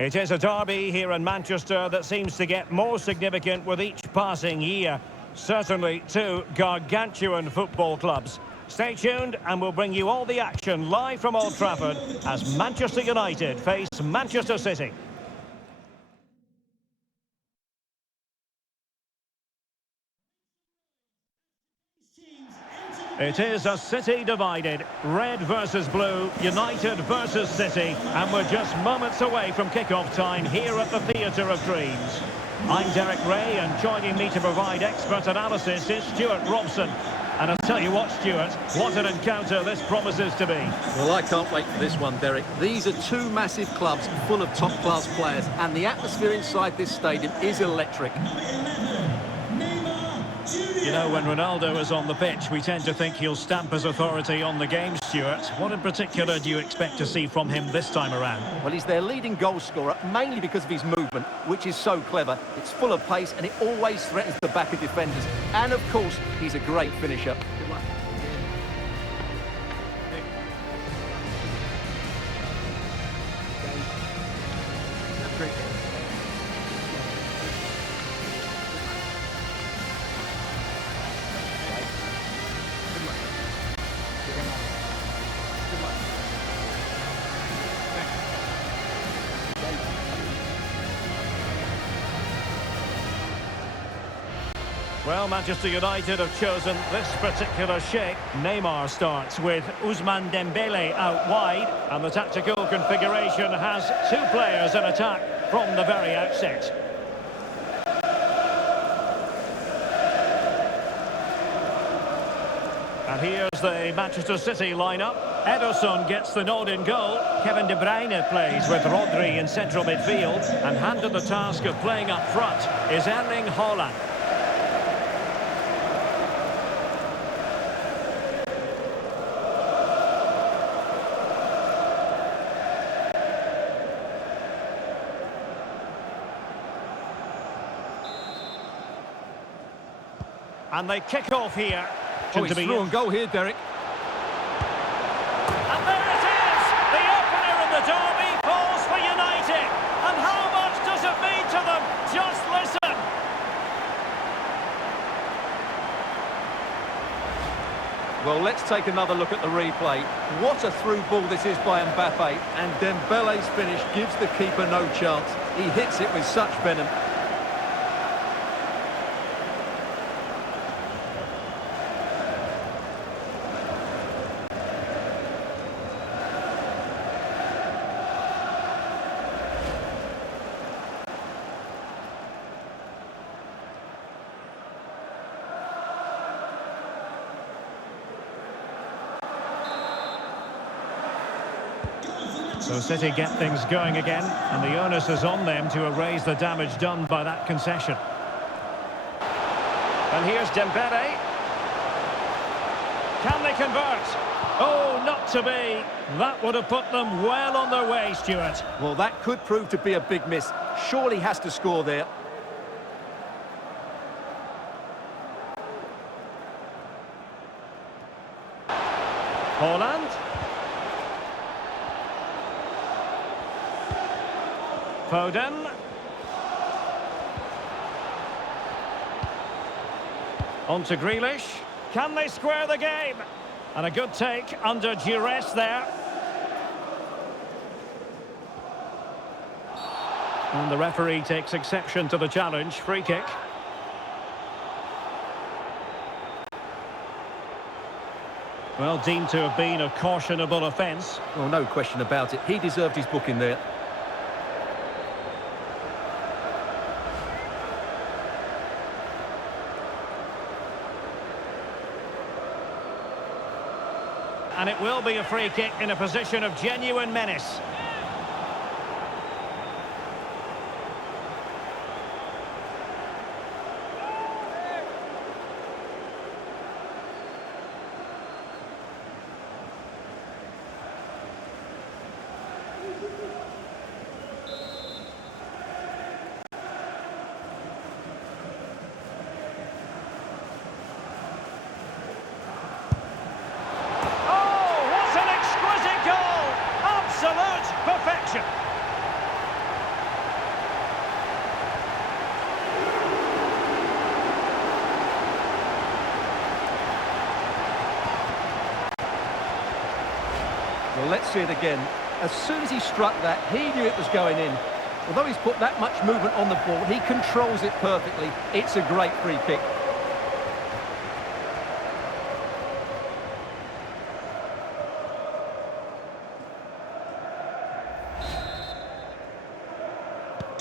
It is a derby here in Manchester that seems to get more significant with each passing year. Certainly two gargantuan football clubs. Stay tuned and we'll bring you all the action live from Old Trafford as Manchester United face Manchester City. It is a City divided, red versus blue, United versus City, and we're just moments away from kick-off time here at the Theatre of Dreams. I'm Derek Ray, and joining me to provide expert analysis is Stuart Robson. And I'll tell you what, Stuart, what an encounter this promises to be. Well, I can't wait for this one, Derek. These are two massive clubs full of top-class players, and the atmosphere inside this stadium is electric. You know, when Ronaldo is on the pitch, we tend to think he'll stamp his authority on the game, Stuart. What in particular do you expect to see from him this time around? Well, he's their leading goal scorer, mainly because of his movement, which is so clever. It's full of pace, and it always threatens the back of defenders. And, of course, he's a great finisher. Good luck. Well, Manchester United have chosen this particular shape. Neymar starts with Ousmane Dembele out wide, and the tactical configuration has two players in attack from the very outset. And here's the Manchester City lineup. Ederson gets the nod in goal. Kevin De Bruyne plays with Rodri in central midfield, and handed the task of playing up front is Erling Haaland. And they kick off here. Oh, it's through and goal here, Derek. And there it is! The opener in the derby falls for United. And how much does it mean to them? Just listen! Well, let's take another look at the replay. What a through ball this is by Mbappe. And Dembele's finish gives the keeper no chance. He hits it with such venom. So City get things going again, and the onus is on them to erase the damage done by that concession. And here's Dembele. Can they convert? Oh, not to be. That would have put them well on their way, Stuart. Well, that could prove to be a big miss. Surely has to score there. Haaland. Foden. On to Grealish. Can they square the game? And a good take under duress there. And the referee takes exception to the challenge. Free kick. Well, deemed to have been a cautionable offence. Well, no question about it. He deserved his booking there. And it will be a free kick in a position of genuine menace. let's see it again. As soon as he struck that, he knew it was going in. Although he's put that much movement on the ball, he controls it perfectly. It's a great free kick.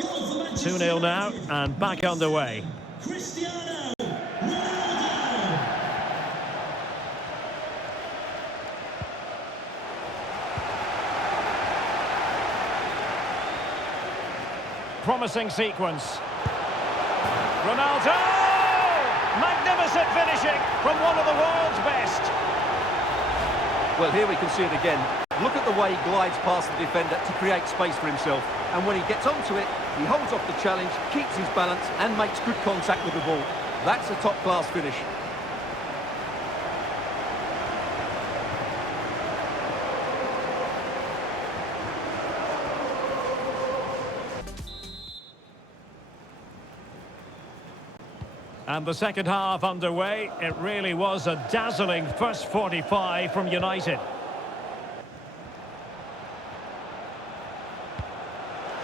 Goal for 2-0 now, and back underway. Promising sequence. Ronaldo! Magnificent finishing from one of the world's best. Well, here we can see it again. Look at the way he glides past the defender to create space for himself. And when he gets onto it, he holds off the challenge, keeps his balance and makes good contact with the ball. That's a top-class finish. And the second half underway. It really was a dazzling first 45 from United.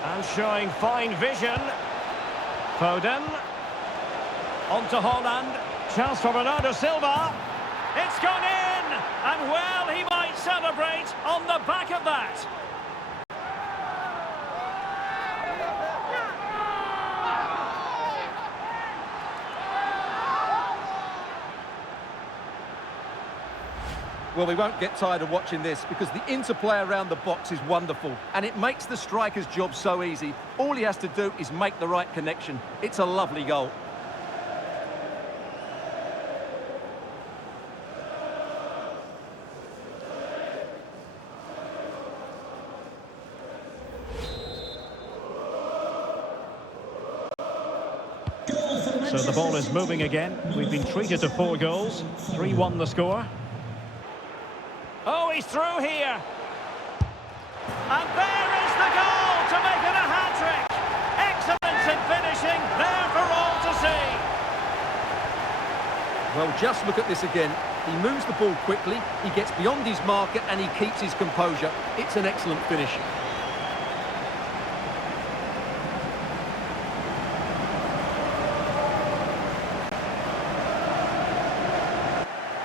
And showing fine vision. Foden. On to Holland. Chance for Bernardo Silva. It's gone in! And well, he might celebrate on the back of that. Well, we won't get tired of watching this because the interplay around the box is wonderful and it makes the striker's job so easy. All he has to do is make the right connection. It's a lovely goal. So the ball is moving again. We've been treated to 4 goals. 3-1 the score. Oh, he's through here. And there is the goal to make it a hat-trick. Excellence in finishing, there for all to see. Well, just look at this again. He moves the ball quickly, he gets beyond his marker and he keeps his composure. It's an excellent finish.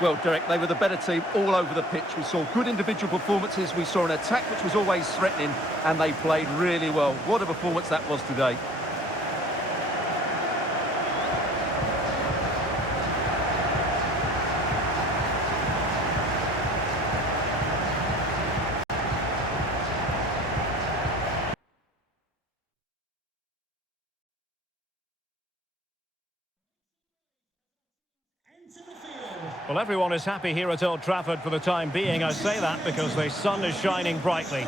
Well, Derek, they were the better team all over the pitch. We saw good individual performances. We saw an attack which was always threatening, and they played really well. What a performance that was today. Well, everyone is happy here at Old Trafford for the time being. I say that because the sun is shining brightly.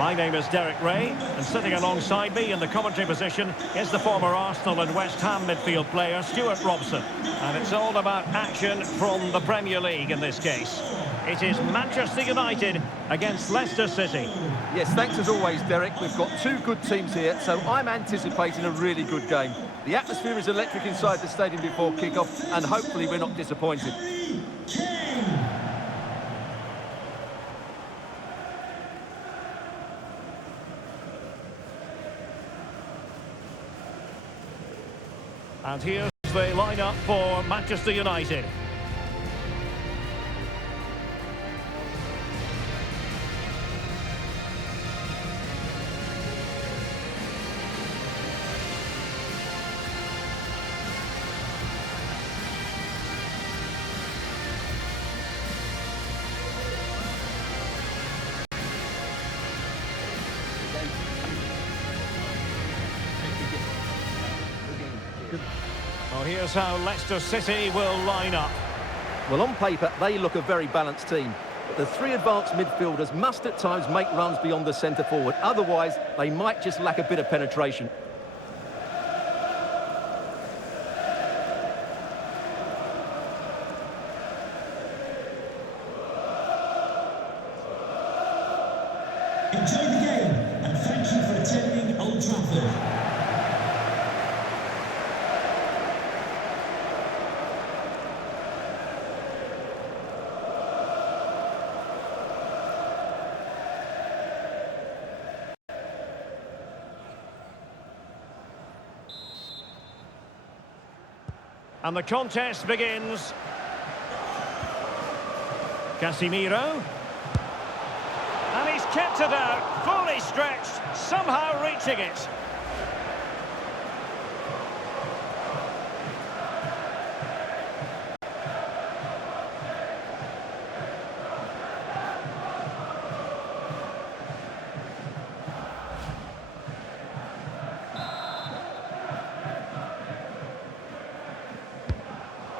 My name is Derek Ray, and sitting alongside me in the commentary position is the former Arsenal and West Ham midfield player, Stuart Robson. And it's all about action from the Premier League in this case. It is Manchester United against Leicester City. Yes, thanks as always, Derek. We've got two good teams here, so I'm anticipating a really good game. The atmosphere is electric inside the stadium before kick-off, and hopefully we're not disappointed. And here's the lineup for Manchester United. Well, here's how Leicester City will line up. Well, on paper, they look a very balanced team. But the three advanced midfielders must at times make runs beyond the centre forward. Otherwise, they might just lack a bit of penetration. Enjoy the game and thank you for attending Old Trafford. And the contest begins. Casemiro. And he's kept it out, fully stretched, somehow reaching it.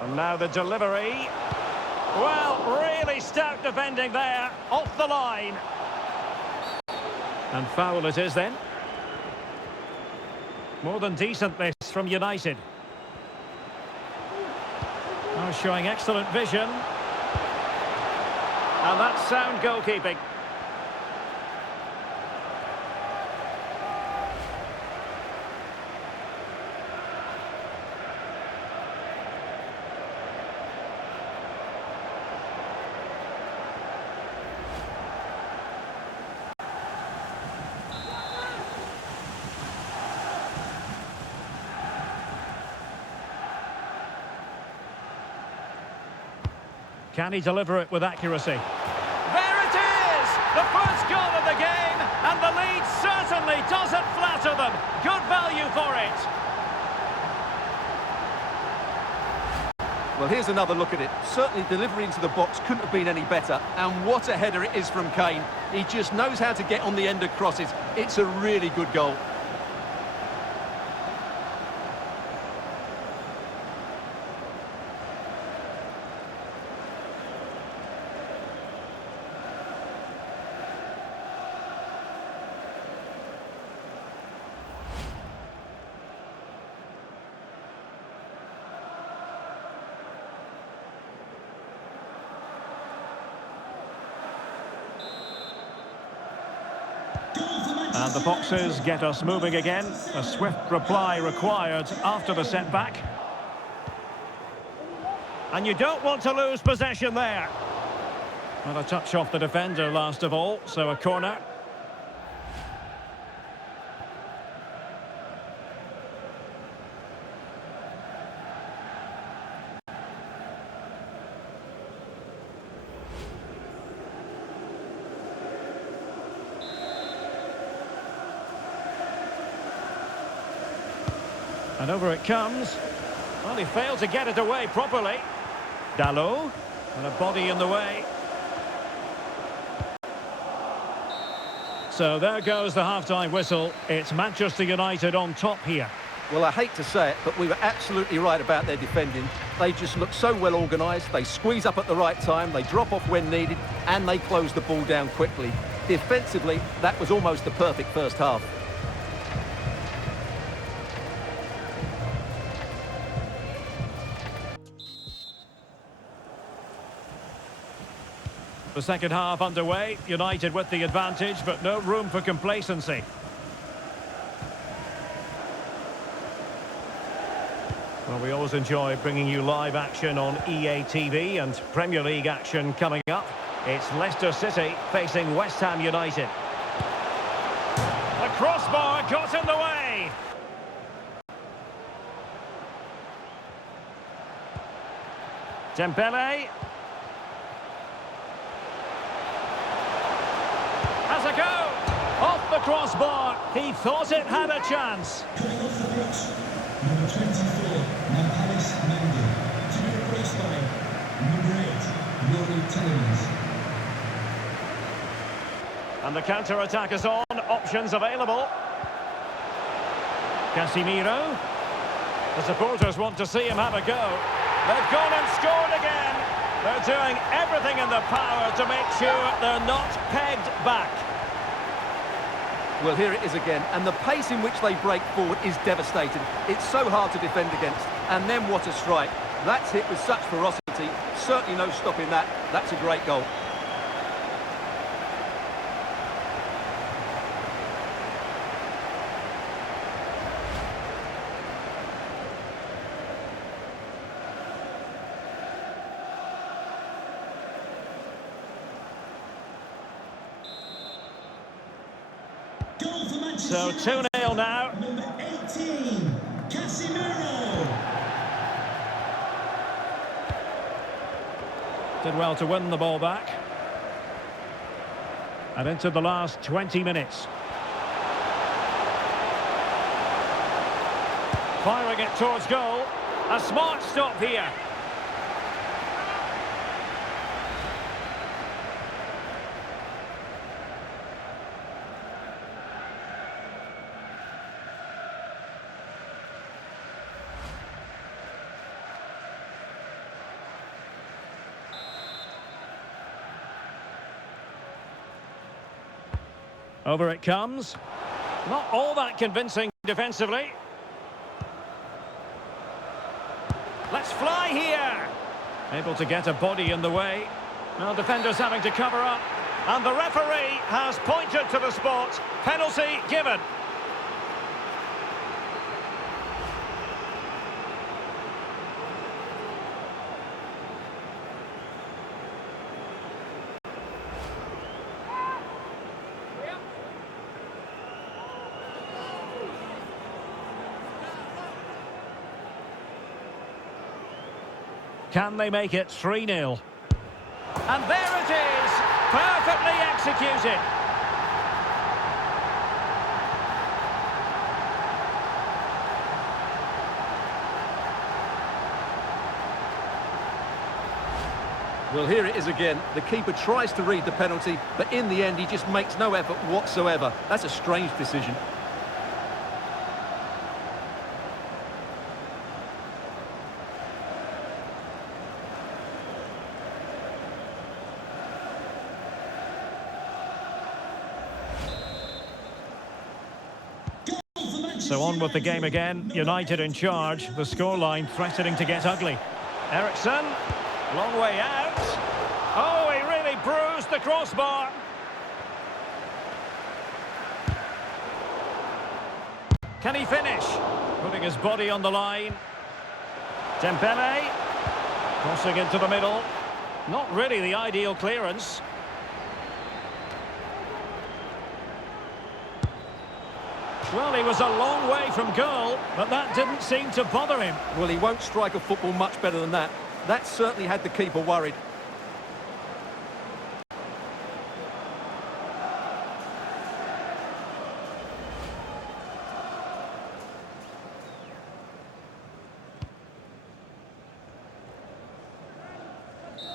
And now the delivery. Well, really stout defending there, off the line. And foul it is then. More than decent this from United. Now showing excellent vision. And that's sound goalkeeping. Can he deliver it with accuracy? There it is! The first goal of the game, and the lead certainly doesn't flatter them. Good value for it. Well, here's another look at it. Certainly delivery into the box couldn't have been any better. And what a header it is from Kane. He just knows how to get on the end of crosses. It's a really good goal. And the boxers get us moving again. A swift reply required after the setback. And you don't want to lose possession there. Well, a touch off the defender last of all, so a corner. And over it comes. Well, he failed to get it away properly. Dalot, and a body in the way. So there goes the half-time whistle. It's Manchester United on top here. Well, I hate to say it, but we were absolutely right about their defending. They just look so well organised. They squeeze up at the right time, they drop off when needed, and they close the ball down quickly. Defensively, that was almost the perfect first half. The second half underway, United with the advantage, but no room for complacency. Well, we always enjoy bringing you live action on EA TV, and Premier League action coming up. It's Leicester City facing West Ham United. The crossbar got in the way. Dembele. Has a go! Off the crossbar. He thought it had a chance. Coming off the pitch, number 24, Nampalis Mendy. To be replaced by number 8, Rory Tillings. And the counter-attack is on. Options available. Casemiro. The supporters want to see him have a go. They've gone and scored again. They're doing everything in their power to make sure they're not pegged back. Well, here it is again, and the pace in which they break forward is devastating. It's so hard to defend against, and then what a strike. That's hit with such ferocity, certainly no stopping that. That's a great goal. So 2-0 now. Number 18, Casemiro. Did well to win the ball back. And into the last 20 minutes. Firing it towards goal. A smart stop here. Over it comes. Not all that convincing defensively. Let's fly here. Able to get a body in the way. Now defenders having to cover up. And the referee has pointed to the spot. Penalty given. Can they make it 3-0? And there it is! Perfectly executed! Well, here it is again. The keeper tries to read the penalty, but in the end he just makes no effort whatsoever. That's a strange decision. So on with the game again. United in charge. The scoreline threatening to get ugly. Ericsson, long way out. Oh, he really bruised the crossbar. Can he finish? Putting his body on the line. Dembele. Crossing into the middle. Not really the ideal clearance. Well, he was a long way from goal, but that didn't seem to bother him. Well, he won't strike a football much better than that. That certainly had the keeper worried.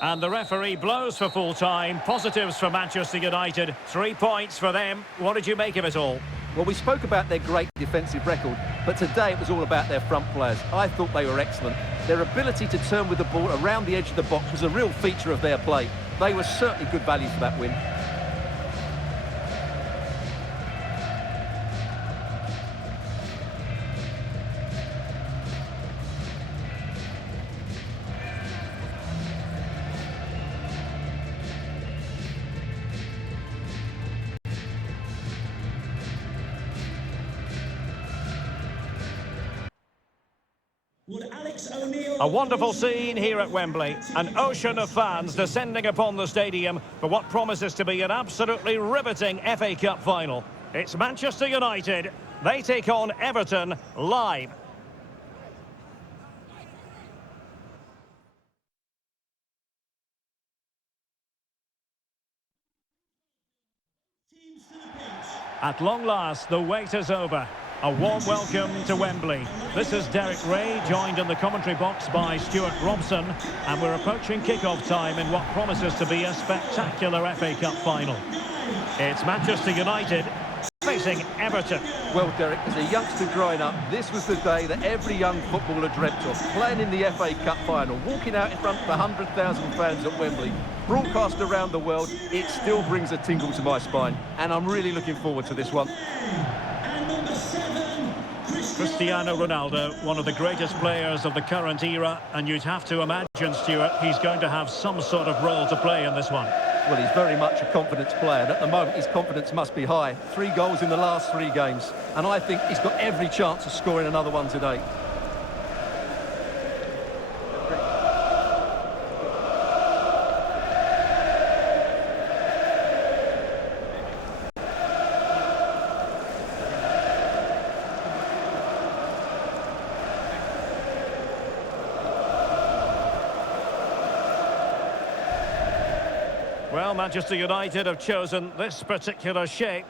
And the referee blows for full time. Positives for Manchester United. 3 points for them. What did you make of it all? Well, we spoke about their great defensive record, but today it was all about their front players. I thought they were excellent. Their ability to turn with the ball around the edge of the box was a real feature of their play. They were certainly good value for that win. A wonderful scene here at Wembley. An ocean of fans descending upon the stadium for what promises to be an absolutely riveting FA Cup final. It's Manchester United. They take on Everton live. At long last, the wait is over. A warm welcome to Wembley. This is Derek Ray, joined in the commentary box by Stuart Robson, and we're approaching kick-off time in what promises to be a spectacular FA Cup final. It's Manchester United facing Everton. Well, Derek, as a youngster growing up, this was the day that every young footballer dreamt of, playing in the FA Cup final, walking out in front of 100,000 fans at Wembley, broadcast around the world. It still brings a tingle to my spine, and I'm really looking forward to this one. Cristiano Ronaldo, one of the greatest players of the current era, and you'd have to imagine, Stuart, he's going to have some sort of role to play in this one. Well, he's very much a confidence player, and at the moment his confidence must be high. 3 goals in the last 3 games, and I think he's got every chance of scoring another one today. Well, Manchester United have chosen this particular shape.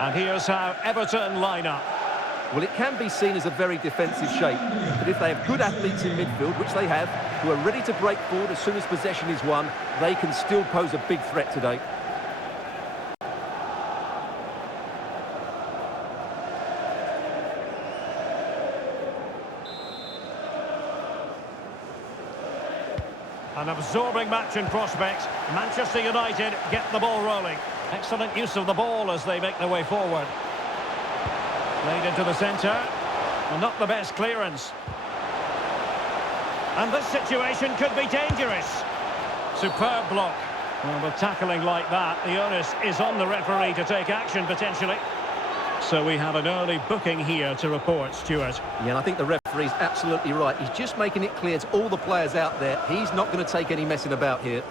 And here's how Everton line up. Well, it can be seen as a very defensive shape, but if they have good athletes in midfield, which they have, who are ready to break forward as soon as possession is won, they can still pose a big threat today. An absorbing match in prospect. Manchester United get the ball rolling. Excellent use of the ball as they make their way forward. Played into the centre. Well, not the best clearance. And this situation could be dangerous. Superb block. Well, with tackling like that, the onus is on the referee to take action potentially. So we have an early booking here to report, Stuart. Yeah, and I think the referee's absolutely right. He's just making it clear to all the players out there, he's not going to take any messing about here.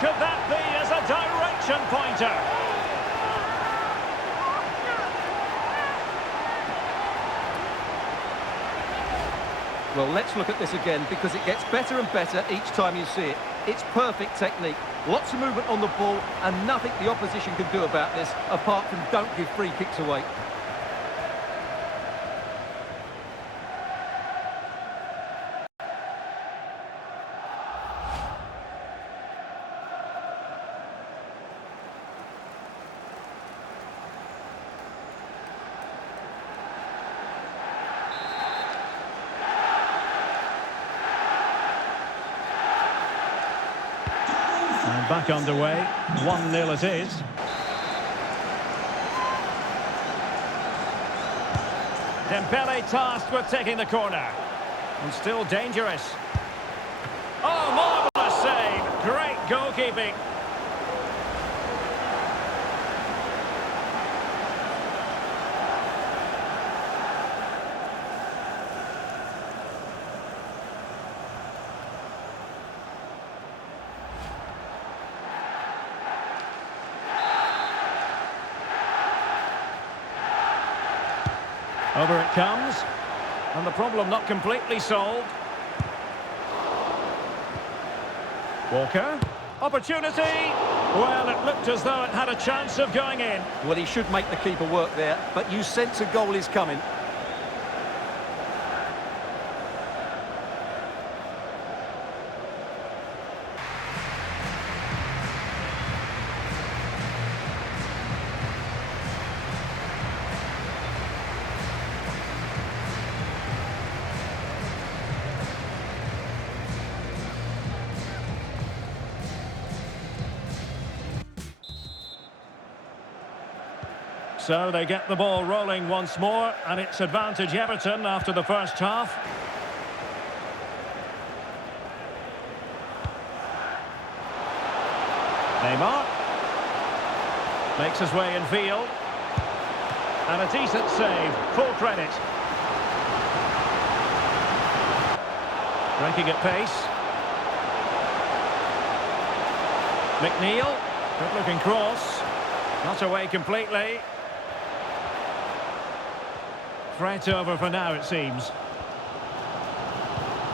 Could that be as a direction pointer? Well, let's look at this again because it gets better and better each time you see it. It's perfect technique, lots of movement on the ball and nothing the opposition can do about this apart from don't give free kicks away. And back underway, 1-0 it is. Dembele tasked with taking the corner. And still dangerous. Oh, marvellous save. Great goalkeeping. Over it comes, and the problem not completely solved. Walker, opportunity! Well, it looked as though it had a chance of going in. Well, he should make the keeper work there, but you sense a goal is coming. So they get the ball rolling once more, and it's advantage Everton after the first half. Neymar makes his way in field, and a decent save, full credit. Breaking at pace. McNeil, good looking cross, not away completely. Threat over for now, it seems.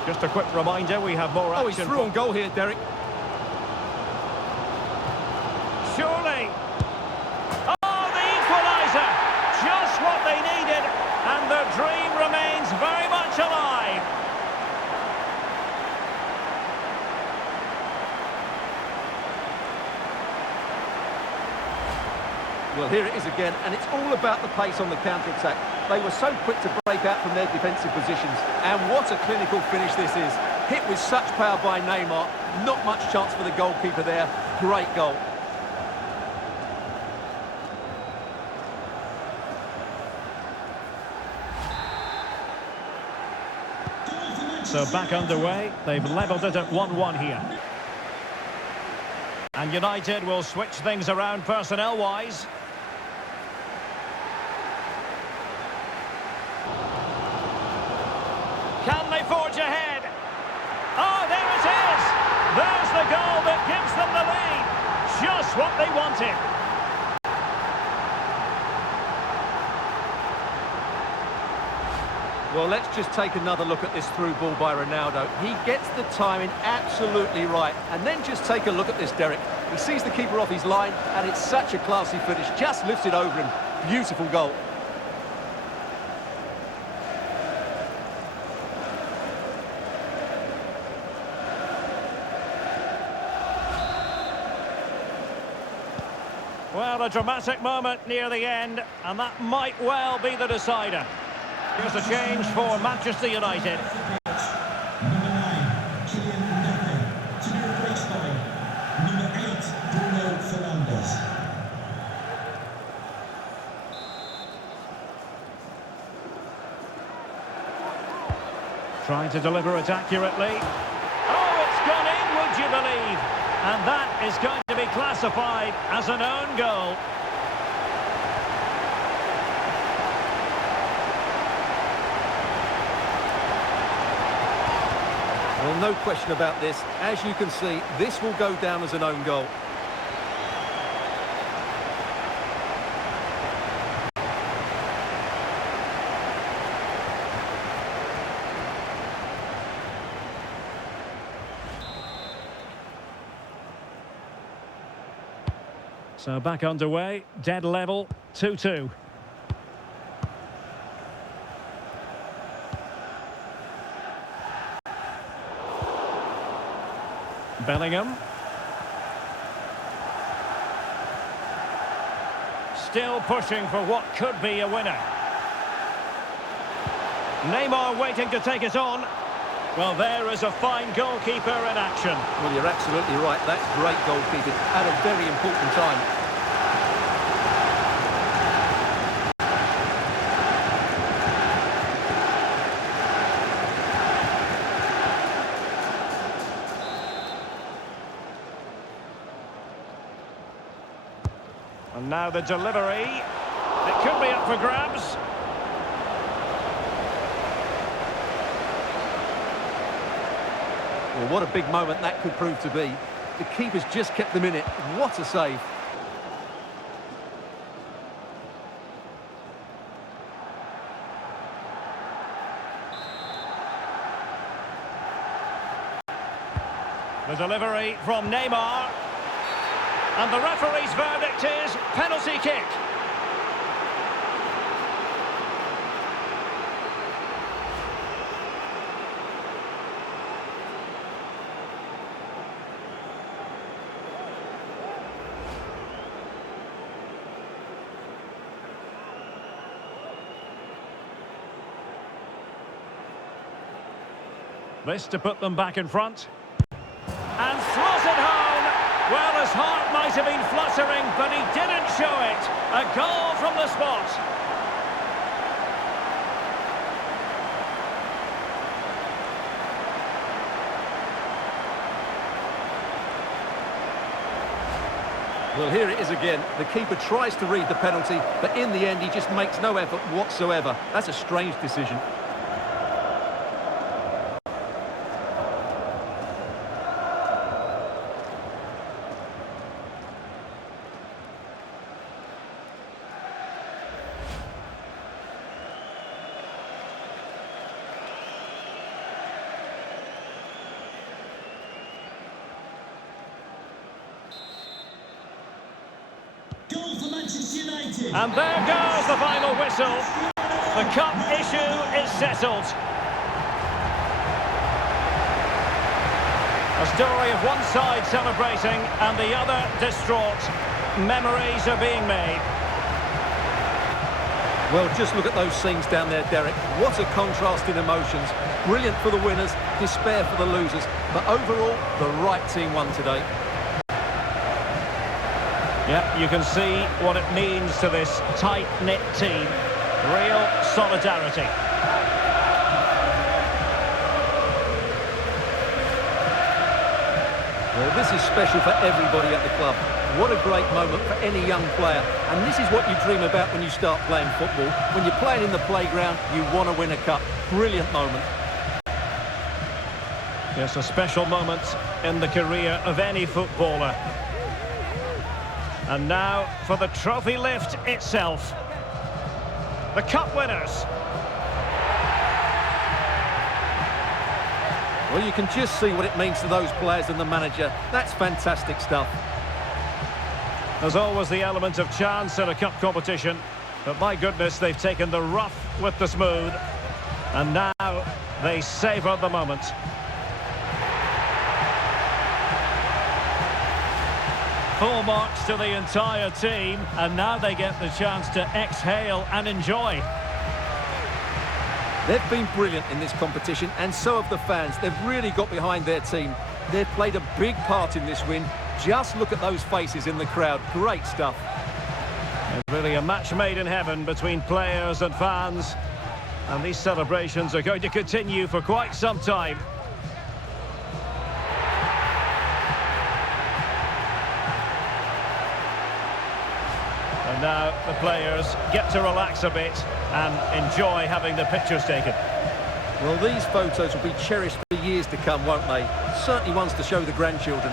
Just a quick reminder, we have more action. Oh, he's through on goal here, Derek. Surely. Oh, the equaliser! Just what they needed, and the dream remains very much alive. Well, here it is again, and it's all about the pace on the counter-attack. They were so quick to break out from their defensive positions, and what a clinical finish this is. Hit with such power by Neymar. Not much chance for the goalkeeper there. Great goal. So back underway. They've levelled it at 1-1 here. And United will switch things around personnel-wise. Can they forge ahead? Oh, there it is! There's the goal that gives them the lead. Just what they wanted. Well, let's just take another look at this through ball by Ronaldo. He gets the timing absolutely right. And then just take a look at this, Derek. He sees the keeper off his line, and it's such a classy finish. Just lifts it over him. Beautiful goal. Well, a dramatic moment near the end, and that might well be the decider. Here's a change for Manchester United. Number 9, Kylian Mbappe, to be replaced by number 8, Bruno Fernandes. Trying to deliver it accurately. Oh, it's gone in, would you believe? And that is going to be classified as an own goal. Well, no question about this. As you can see, this will go down as an own goal. So back underway, dead level, 2-2. Bellingham. Still pushing for what could be a winner. Neymar waiting to take it on. Well, there is a fine goalkeeper in action. Well, you're absolutely right. That's great goalkeeping at a very important time. And now the delivery. It could be up for grabs. Well, what a big moment that could prove to be. The keeper's just kept them in it. What a save. The delivery from Neymar. And the referee's verdict is penalty kick. This to put them back in front. And throws it home. Well, his heart might have been fluttering, but he didn't show it. A goal from the spot. Well, here it is again. The keeper tries to read the penalty, but in the end, he just makes no effort whatsoever. That's a strange decision. Goal for Manchester United. And there goes the final whistle. The cup issue is settled. A story of one side celebrating and the other distraught. Memories are being made. Well, just look at those scenes down there, Derek. What a contrast in emotions. Brilliant for the winners, despair for the losers. But overall, the right team won today. Yeah, you can see what it means to this tight-knit team. Real solidarity. Well, this is special for everybody at the club. What a great moment for any young player. And this is what you dream about when you start playing football. When you're playing in the playground, you want to win a cup. Brilliant moment. Yes, a special moment in the career of any footballer. And now for the trophy lift itself. The cup winners. Well, you can just see what it means to those players and the manager. That's fantastic stuff. There's always the element of chance in a cup competition, but my goodness, they've taken the rough with the smooth, and now they savour the moment. Full marks to the entire team, and now they get the chance to exhale and enjoy. They've been brilliant in this competition, and so have the fans. They've really got behind their team. They've played a big part in this win. Just look at those faces in the crowd. Great stuff. It's really a match made in heaven between players and fans. And these celebrations are going to continue for quite some time. And now the players get to relax a bit and enjoy having the pictures taken. Well, these photos will be cherished for years to come, won't they? Certainly ones to show the grandchildren.